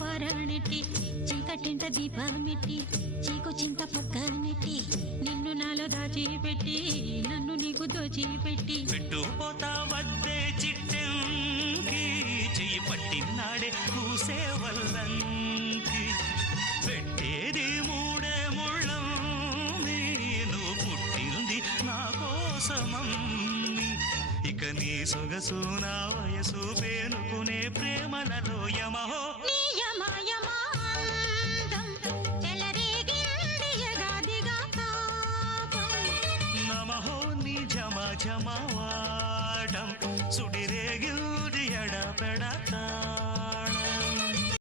పారాణెట్టి చీకటింట దీపమెట్టి చీకు చింత పక్కనెట్టి నిన్ను నాలో దాచిపెట్టి నన్ను నీకు దోచిపెట్టి పెట్టుపోతా వద్దే చిట్టంకి చెయ్యి పట్టినాడే కూసే వల్లంకి పెట్టేది మూడే ముళ్ళం నువ్వు పుట్టింది నా కోసమమ్మి ఇక నీ సొగసు నా వయసు పేనుకునే ప్రేమలలో యమహో